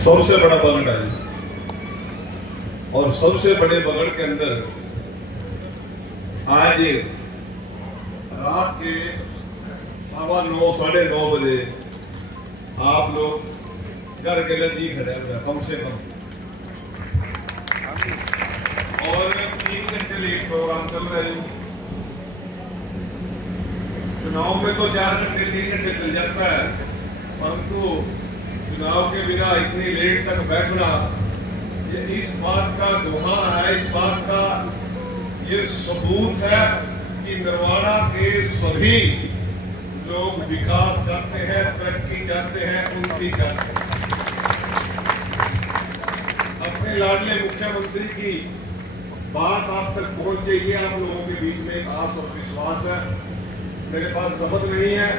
सबसे बड़ा बगड़ है और सबसे बड़े बगड़ के अंदर आज रात के 9:15 साढ़े 9 बजे आप लोग घर के नजदीक खड़े हुए कम से कम, और 3 घंटे लेट प्रोग्राम चल रहा है। चुनाव में तो 4 घंटे 3 घंटे चल जाता है, परंतु चुनाव के बिना इतनी लेट तक बैठना ये इस बात का गुहार है, इस बात का ये सबूत है कि नरवाना के सभी लोग विकास चाहते हैं, तरक्की चाहते हैं, उन्नति चाहते हैं। अपने लाडले मुख्यमंत्री की बात आप तक पहुंच जाइए, आप लोगों के बीच में एक आस और विश्वास है। मेरे पास शब्द नहीं है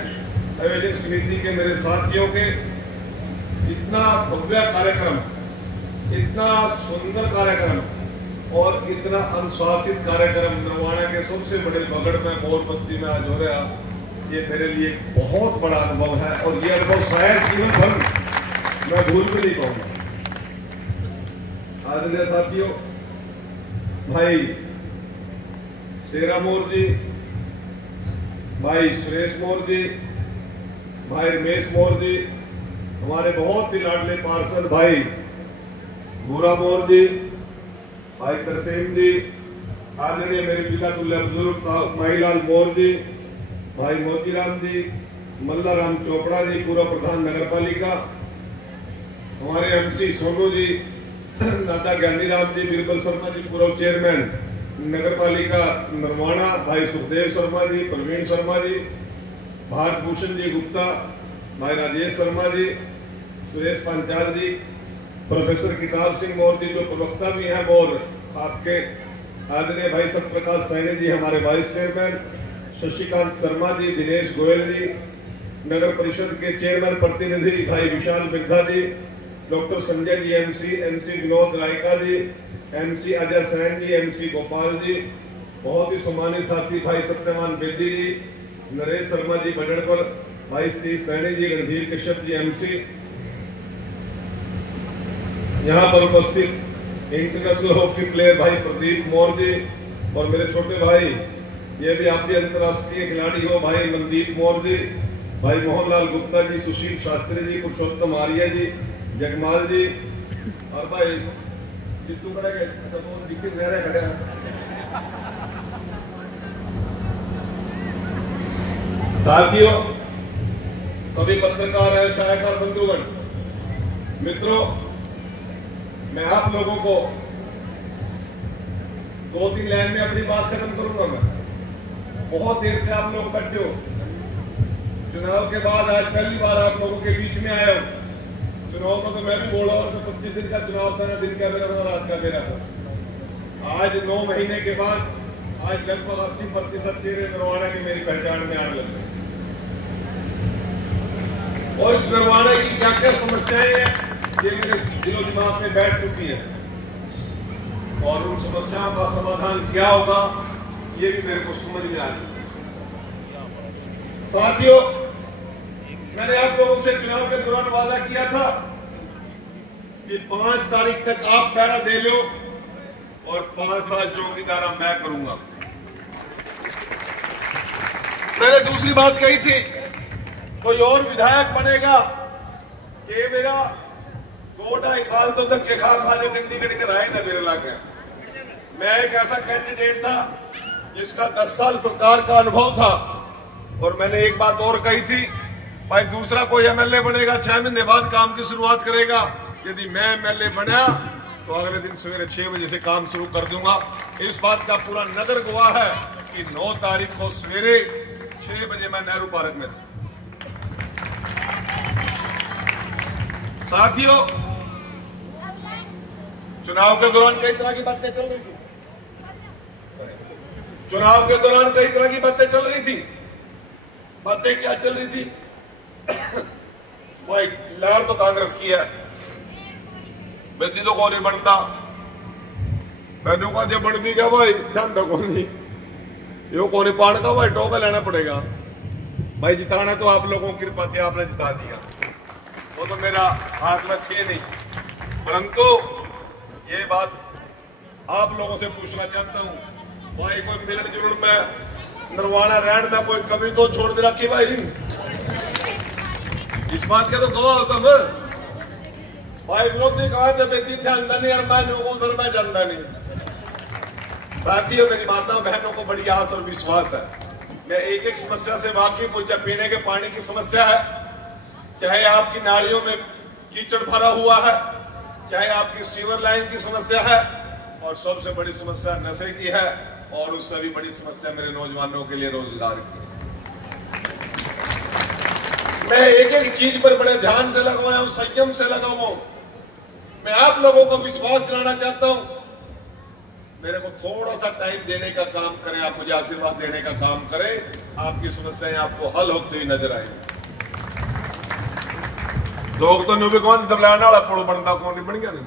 आयोजक समिति के मेरे साथियों के, इतना भव्य कार्यक्रम, इतना सुंदर कार्यक्रम और इतना अनुशासित कार्यक्रम नरवाना के सबसे बड़े बगड़ में मोरपत्ती में आज हो रहा, ये मेरे लिए बहुत बड़ा अनुभव है और ये अनुभव शायद जीवन भर मैं भूल भी नहीं पाऊंगा। आदरणीय साथियों, भाई शेरा मोर जी, भाई सुरेश मोर जी, भाई रमेश मोर जी, हमारे बहुत ही लाडले पार्षद भाई भूरा मोर जी, भाई तरसेम जी, आदरणीय मेरे पिता तुल्य बुजुर्ग माईलाल मोर जी, भाई मोतीराम जी, मल्ला राम चोपड़ा जी, पूर्व प्रधान नगर पालिका, हमारे एमसी सोनू जी, दादा ज्ञानी राम जी, बीरबल शर्मा जी, पूर्व चेयरमैन नगर पालिका नरवाना, भाई सुखदेव शर्मा जी, प्रवीण शर्मा जी, भारत भूषण जी गुप्ता, भाई राजेश शर्मा जी, सुरेश पंचाल जी, प्रोफेसर किताब सिंह मौर्य जी जो प्रवक्ता भी हैं, और आपके आदरणीय भाई सत्यप्रकाश सैनी जी हमारे वाइस चेयरमैन, शशिकांत शर्मा जी, दिनेश गोयल जी, नगर परिषद के चेयरमैन प्रतिनिधि भाई विशाल बिरधा जी, डॉक्टर संजय जी एमसी विनोद रायका जी, एमसी अजय सैन जी, एमसी गोपाल जी, बहुत ही सम्मानित साथी भाई सत्यमान बेदी जी, नरेश शर्मा जी बजड़पुर, भाई श्री सैनी जी, रणधीर कश्यप जी एमसी, यहाँ पर उपस्थित इंटरनेशनल हॉकी प्लेयर भाई प्रदीप मौर्य जी, और मेरे छोटे भाई ये भी आप भी अंतर्राष्ट्रीय खिलाड़ी हो भाई मनदीप मौर्य जी, भाई मोहनलाल गुप्ता जी, सुशील शास्त्री जी, पुरुषोत्तम आर्य जी, जगमाल जी, और भाई जितू करेंगे खड़े। साथियों, सभी पत्रकार है, छायाकार बंधुगण, मित्रों, मैं आप लोगों को 2-3 लाइन में अपनी बात खत्म करूंगा। मैं बहुत देर से आप लोग बैठे हो, चुनाव के बाद आज पहली बार आप लोगों के बीच में आया हूं। चुनाव में तो मैं भी बोला और तो 25 दिन का चुनाव था, दिन का मेरा था, रात का मेरा था। आज 9 महीने के बाद आज लगभग 80% चेहरे नरवाना की मेरी पहचान में आने लगे, और इस नरवाना की क्या क्या समस्याएं हैं ये मेरे दिलो दिमाग में बैठ चुकी है, और उन समस्याओं का समाधान क्या होगा ये भी मेरे को समझ में आ रहा है। साथियों, मैंने आप लोगों से चुनाव के दौरान वादा किया था कि 5 तारीख तक आप पैरा दे लो और 5 साल चौकीदारा मैं करूंगा। मैंने दूसरी बात कही थी, कोई और विधायक बनेगा कि मेरा 2-2.5 साल तो तक चखा खाने चंडीगढ़ के रहे ना मेरे इलाके। मैं एक ऐसा कैंडिडेट था जिसका 10 साल सरकार का अनुभव था, और मैंने एक बात और कही थी, भाई दूसरा कोई एमएलए बनेगा 6 महीने बाद काम की शुरुआत करेगा, यदि मैं एमएलए बना तो अगले दिन सवेरे 6 बजे से काम शुरू कर दूंगा। इस बात का पूरा नगर गवाह है कि 9 तारीख को सवेरे 6 बजे मैं नेहरू पार्क में था। साथियों, चुनाव के दौरान कई तरह की बातें चल रही थी, चुनाव के दौरान कई तरह की बातें चल रही थी। बातें क्या चल रही थी भाई? लहर तो कांग्रेस की है, बेदी तो कौन बनता, मैंने कहा जब बन भी गया भाई ध्यान दो कौन यो कौन पान का भाई टोका लेना पड़ेगा भाई। जिताना तो आप लोगों की कृपा से आपने जिता दिया, वो तो मेरा हाथ में थे नहीं। परंतु ये बात आप लोगों से पूछना चाहता हूं, भाई कोई मिलन जुलन में नरवाना रहन में कोई कमी तो छोड़ दे रखी भाई? इस बात का तो गवाह होता मैं। भाई विरोधी कहा जब बेटी थे अंदर नहीं और मैं उधर में जानता नहीं। साथियों, मेरी माताओं बहनों को बड़ी आस और विश्वास है। मैं एक एक समस्या से वाकिफ हूं। चाहे पीने के पानी की समस्या है, चाहे आपकी नालियों में कीचड़ भरा हुआ है, चाहे आपकी सीवर लाइन की समस्या है, और सबसे बड़ी समस्या नशे की है, और उससे भी बड़ी समस्या मेरे नौजवानों के लिए रोजगार की है। मैं एक एक चीज पर बड़े ध्यान से लगा हूं, संयम से लगा हूं। मैं आप लोगों को विश्वास दिलाना चाहता हूं। मेरे को थोड़ा सा टाइम देने का काम करें, आप मुझे आशीर्वाद देने का काम करें, आपकी समस्याएं आपको हल होती हुई नजर आएंगी। लोग तो न्यू भी कौन दबलाने वाला पुल बनता कौन नहीं बन गया नहीं।